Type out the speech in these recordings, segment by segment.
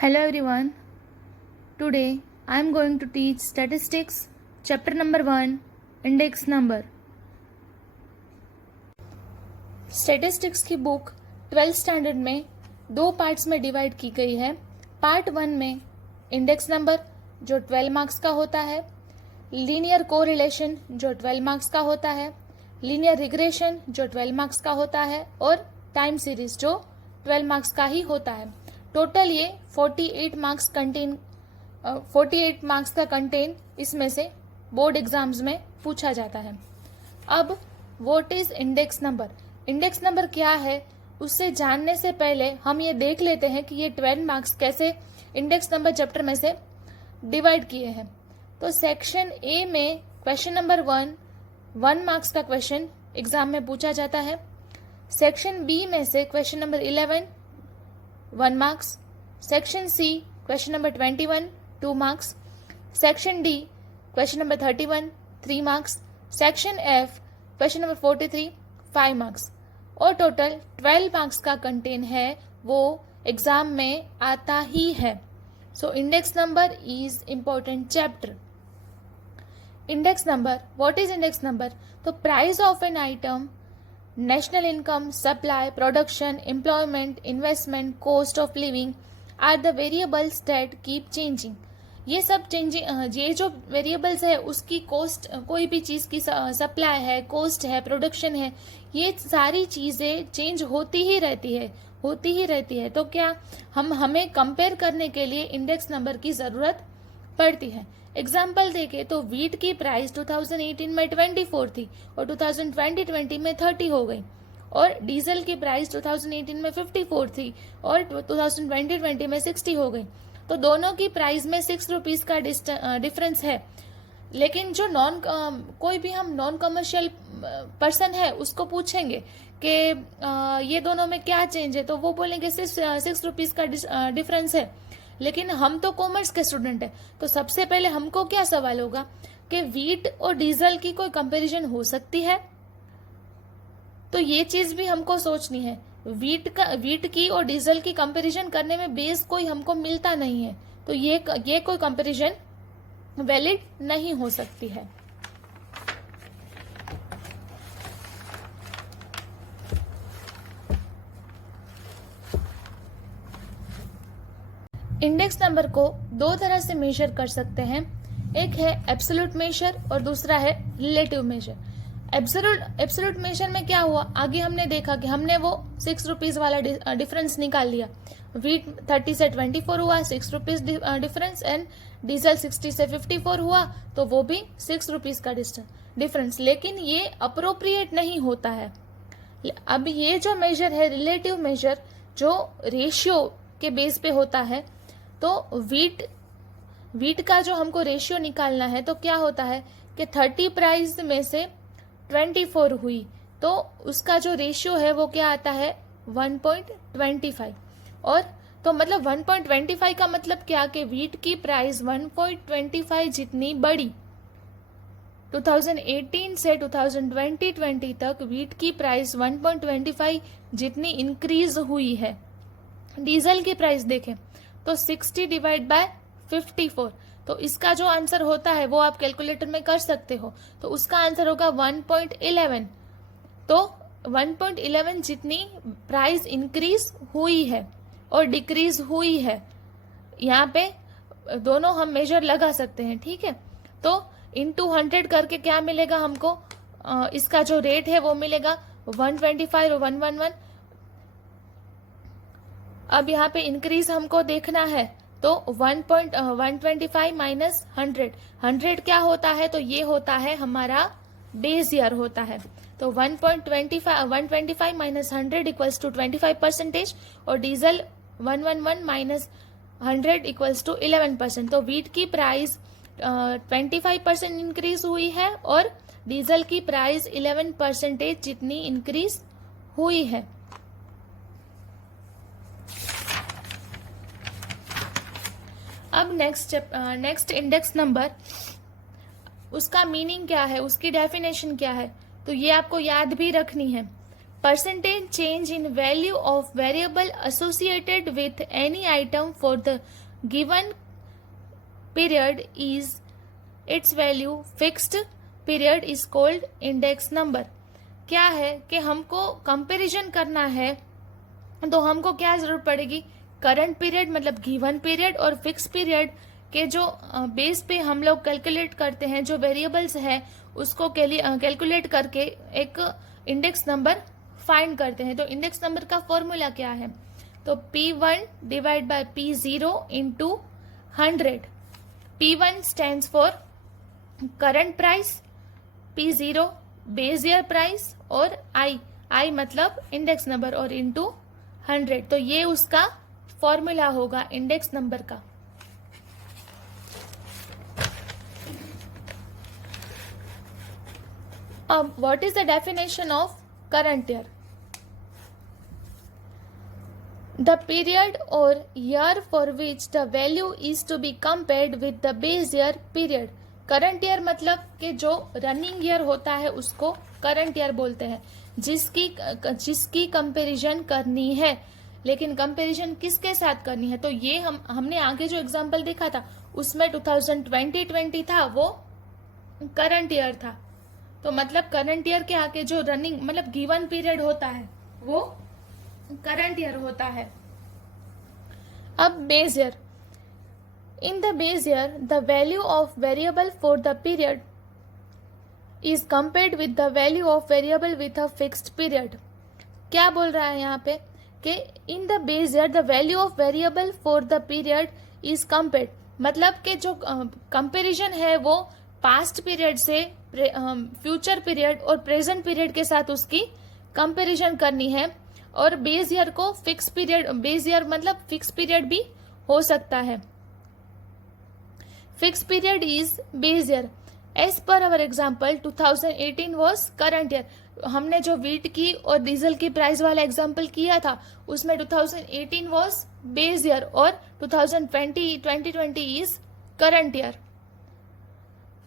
Hello everyone. Today I am going to teach statistics chapter number 1 index number. Statistics की book 12th standard में दो parts में divide की गई है. पार्ट 1 में इंडेक्स नंबर जो 12 मार्क्स का होता है, लीनियर कोरिलेशन जो 12 मार्क्स का होता है, लीनियर रिग्रेशन जो 12 मार्क्स का होता है और टाइम सीरीज जो 12 मार्क्स का ही होता है. टोटल ये 48 मार्क्स का कंटेन इसमें से बोर्ड एग्जाम्स में पूछा जाता है. अब what is index number? Index number क्या है उससे जानने से पहले हम ये देख लेते हैं कि ये 12 मार्क्स कैसे इंडेक्स नंबर चैप्टर में से डिवाइड किए हैं. तो सेक्शन ए में क्वेश्चन नंबर 1 मार्क्स का क्वेश्चन एग्जाम में पूछा जाता है. सेक्शन बी में से question number 11 1 marks. Section C question number 21 2 marks. Section D question number 31 3 marks. Section F question number 43 5 marks. और टोटल 12 मार्क्स का कंटेन है वो एग्जाम में आता ही है. So index number is important chapter. Index number, what is index number? तो price of an item, national income, supply, production, employment, investment, cost of living are the variables that keep changing. ये सब changing, ये जो variables है उसकी cost, कोई भी चीज़ की सप्लाई है, कॉस्ट है, प्रोडक्शन है, ये सारी चीज़ें चेंज होती ही रहती है. तो क्या हमें कंपेयर करने के लिए इंडेक्स नंबर की ज़रूरत पड़ती है. एग्जाम्पल देखें तो वीट की प्राइस 2018 में 24 थी और 2020 में 30 हो गई, और डीजल की प्राइस 2018 में 54 थी और 2020 में 60 हो गई. तो दोनों की प्राइस में 6 रुपीज का डिफरेंस है. लेकिन जो कोई भी हम नॉन कमर्शियल पर्सन है उसको पूछेंगे कि ये दोनों में क्या चेंज है, तो वो बोलेंगे सिर्फ 6 रुपीज का डिफरेंस है. लेकिन हम तो कॉमर्स के स्टूडेंट है, तो सबसे पहले हमको क्या सवाल होगा कि वीट और डीजल की कोई कंपैरिजन हो सकती है? तो ये चीज भी हमको सोचनी है. वीट की और डीजल की कंपैरिजन करने में बेस कोई हमको मिलता नहीं है, तो ये कोई कंपैरिजन वैलिड नहीं हो सकती है. इंडेक्स नंबर को दो तरह से मेजर कर सकते हैं. एक है एब्सोल्यूट मेजर और दूसरा है रिलेटिव मेजर. एब्सोल्यूट मेजर में क्या हुआ, आगे हमने देखा कि हमने वो 6 रुपीज वाला डिफरेंस निकाल लिया. वीट 30 से 24 हुआ, 6 रुपीज डिफरेंस, एंड डीजल 60 से 54 हुआ, तो वो भी 6 रुपीज का डिफरेंस. लेकिन ये अप्रोप्रिएट नहीं होता है. अब ये जो मेजर है रिलेटिव मेजर, जो रेशियो के बेस पे होता है, तो वीट का जो हमको रेशियो निकालना है, तो क्या होता है कि 30 प्राइस में से 24 हुई, तो उसका जो रेशियो है वो क्या आता है 1.25. और तो मतलब 1.25 का मतलब क्या कि वीट की प्राइस 1.25 जितनी बढ़ी. 2018 से 2020 तक वीट की प्राइस 1.25 जितनी इंक्रीज हुई है. डीजल की प्राइस देखें तो 60 डिवाइड बाय 54, तो इसका जो आंसर होता है वो आप कैलकुलेटर में कर सकते हो. तो उसका आंसर होगा 1.11. तो 1.11 जितनी प्राइस इंक्रीज हुई है और डिक्रीज हुई है. यहाँ पे दोनों हम मेजर लगा सकते हैं, ठीक है. तो इनटू 100 करके क्या मिलेगा हमको, इसका जो रेट है वो मिलेगा 125 और 111. अब यहाँ पे इंक्रीज हमको देखना है, तो 125 माइनस 100 क्या होता है, तो ये होता है हमारा बेस ईयर होता है. तो 125 माइनस 100 इक्वल्स टू 25%, और डीजल 111 माइनस 100 इक्वल्स टू 11%. तो वीट की प्राइस 25% इंक्रीज हुई है और डीजल की प्राइस 11% जितनी इंक्रीज हुई है. अब नेक्स्ट इंडेक्स नंबर, उसका मीनिंग क्या है, उसकी डेफिनेशन क्या है, तो ये आपको याद भी रखनी है. percentage change in value of variable associated with any item for the given period is its value fixed period is called index number. क्या है कि हमको कंपैरिजन करना है तो हमको क्या जरूरत पड़ेगी, करंट पीरियड मतलब गिवन पीरियड और फिक्स पीरियड के जो बेस पे हम लोग कैलकुलेट करते हैं, जो वेरिएबल्स है उसको कैलकुलेट करके एक इंडेक्स नंबर फाइंड करते हैं. तो इंडेक्स नंबर का फॉर्मूला क्या है, तो P1 divide by P0 into 100. P1 stands for current price, P0 base year price और I मतलब इंडेक्स नंबर और इंटू 100. तो ये उसका फॉर्मूला होगा इंडेक्स नंबर का. अब what is the definition of current year? The period or year for which the value is to be compared with the base year period. Current year मतलब कि जो रनिंग ईयर होता है उसको current year बोलते हैं, जिसकी कंपैरिजन करनी है. लेकिन कंपैरिजन किसके साथ करनी है, तो ये हमने आगे जो एग्जांपल देखा था उसमें 2020 था, वो करंट ईयर था. तो मतलब करंट ईयर के आगे जो रनिंग मतलब गिवन पीरियड होता है वो करंट ईयर होता है. अब base year. In the base year the value of variable for the period is compared with the value of variable with a fixed period. क्या बोल रहा है यहाँ पे कि in the base year the value of variable for the period is compared, मतलब कि जो कंपेरिजन है वो पास्ट पीरियड से फ्यूचर पीरियड और प्रेजेंट पीरियड के साथ उसकी कंपेरिजन करनी है. और बेस ईयर को फिक्स पीरियड, बेस ईयर मतलब फिक्स पीरियड भी हो सकता है. Fix period is base year. As per our example 2018 was current year. हमने जो व्हीट की और डीजल की प्राइस वाला एग्जाम्पल किया था उसमें 2018 वॉज बेस ईयर और 2020 is current year.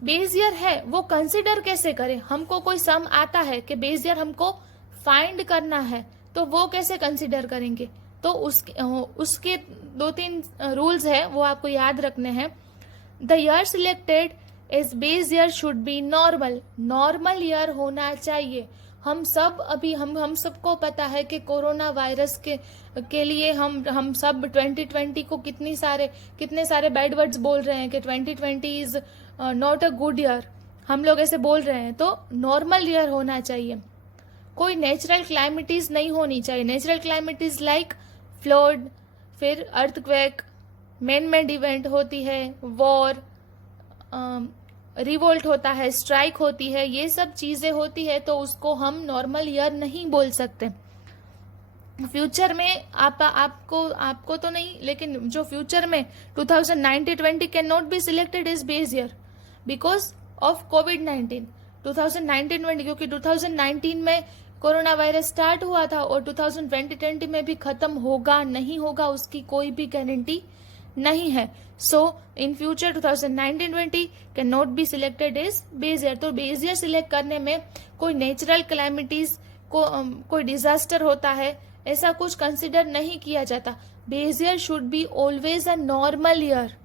Base year है वो कंसिडर कैसे करें, हमको कोई सम आता है कि बेस ईयर हमको फाइंड करना है तो वो कैसे कंसिडर करेंगे, तो उसके 2-3 रूल्स है वो आपको याद रखने हैं. The year selected as base year should be normal year होना चाहिए. हम सबको पता है कि कोरोना वायरस के लिए हम सब 2020 को कितने सारे बैड वर्ड्स बोल रहे हैं कि 2020 is not a good year, हम लोग ऐसे बोल रहे हैं. तो नॉर्मल ईयर होना चाहिए. कोई नेचुरल क्लाइमिटीज नहीं होनी चाहिए. नेचुरल क्लाइमिटीज लाइक फ्लड, फिर अर्थक्वेक, मैन-मेड इवेंट होती है, वॉर, रिवोल्ट होता है, स्ट्राइक होती है, ये सब चीजें होती है तो उसको हम नॉर्मल ईयर नहीं बोल सकते. फ्यूचर में आपको तो नहीं, लेकिन जो फ्यूचर में 2019-20 can not be selected as base year because of covid. 2019-20 क्योंकि 2019 में कोरोना वायरस स्टार्ट हुआ था और 2020 में भी खत्म होगा नहीं होगा उसकी कोई भी गारंटी नहीं है. So in future 2019-20 can not be selected as base year. तो बेस ईयर सिलेक्ट करने में कोई नेचुरल कैलेमिटीज कोई डिजास्टर होता है ऐसा कुछ कंसिडर नहीं किया जाता. Base year should be always a normal year.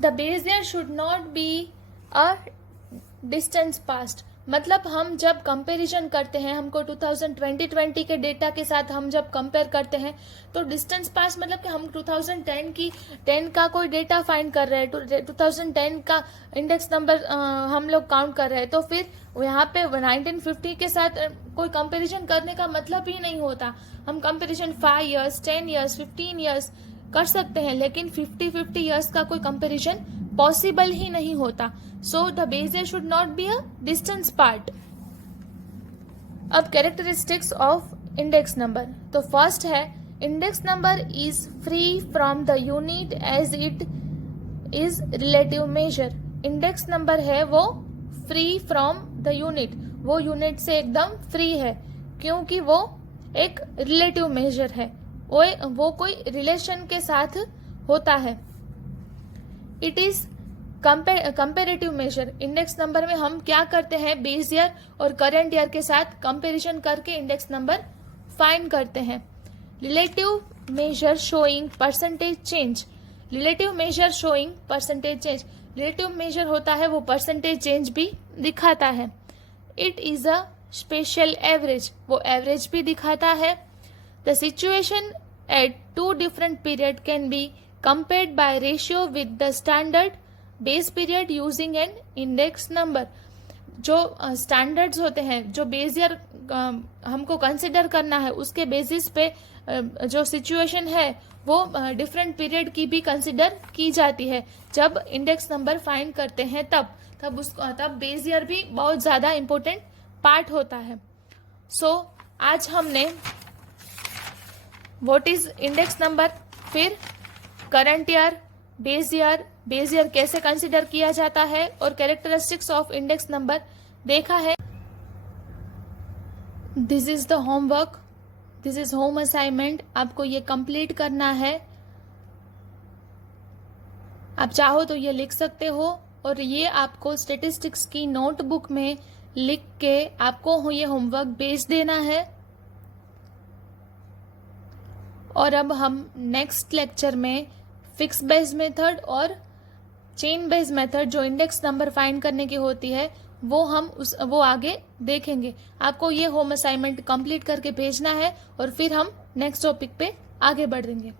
The base year should not be a distance past. मतलब हम जब कंपैरिजन करते हैं, हमको 2020 के डेटा के साथ हम जब कंपेयर करते हैं तो डिस्टेंस पास मतलब कि हम 2010 का कोई डेटा फाइंड कर रहे हैं, 2010 का इंडेक्स नंबर हम लोग काउंट कर रहे हैं, तो फिर यहाँ पे 1950 के साथ कोई कंपैरिजन करने का मतलब ही नहीं होता. हम कंपैरिजन 5 इयर्स, 10 इयर्स, 15 इयर्स कर सकते हैं, लेकिन 50 इयर्स का कोई कंपैरिजन पॉसिबल ही नहीं होता. So the base year should not be a distance part. अब कैरेक्टरिस्टिक्स ऑफ इंडेक्स नंबर. तो फर्स्ट है index number is free from the unit as it is relative measure. Index number है वो free from the unit, वो unit से एकदम free है क्योंकि वो एक रिलेटिव मेजर है, वो कोई रिलेशन के साथ होता है. It is comparative measure, index number में हम क्या करते हैं, बेस ईयर और करंट ईयर के साथ कंपैरिजन करके इंडेक्स नंबर फाइंड करते हैं। Relative measure showing percentage change, relative measure showing percentage change, relative measure होता है वो परसेंटेज चेंज भी दिखाता है। It is a special average, वो एवरेज भी दिखाता है। The situation at two different period can be compared by ratio with the standard base period using an index number. जो स्टैंडर्ड्स होते हैं, जो बेस ईयर हमको कंसिडर करना है, उसके बेसिस पे जो सिचुएशन है वो डिफरेंट पीरियड की भी कंसिडर की जाती है। जब इंडेक्स नंबर फाइंड करते हैं तब बेस ईयर भी बहुत ज़्यादा इम्पोर्टेंट पार्ट होता है। सो आज हमने व्हाट इज इंडेक्स नंबर, फिर करंट ईयर, बेस ईयर कैसे कंसिडर किया जाता है और कैरेक्टरिस्टिक्स ऑफ इंडेक्स नंबर देखा है। This is the homework, this is home assignment, आपको ये कंप्लीट करना है। आप चाहो तो ये लिख सकते हो और ये आपको स्टैटिस्टिक्स की नोटबुक में लिख के आपको ये होमवर्क भेज देना है। और अब हम नेक्स्ट लेक्चर में फिक्स बेस मेथड और चेन बेस मेथड जो इंडेक्स नंबर फाइंड करने की होती है वो आगे देखेंगे। आपको ये होम असाइनमेंट कंप्लीट करके भेजना है और फिर हम नेक्स्ट टॉपिक पे आगे बढ़ेंगे।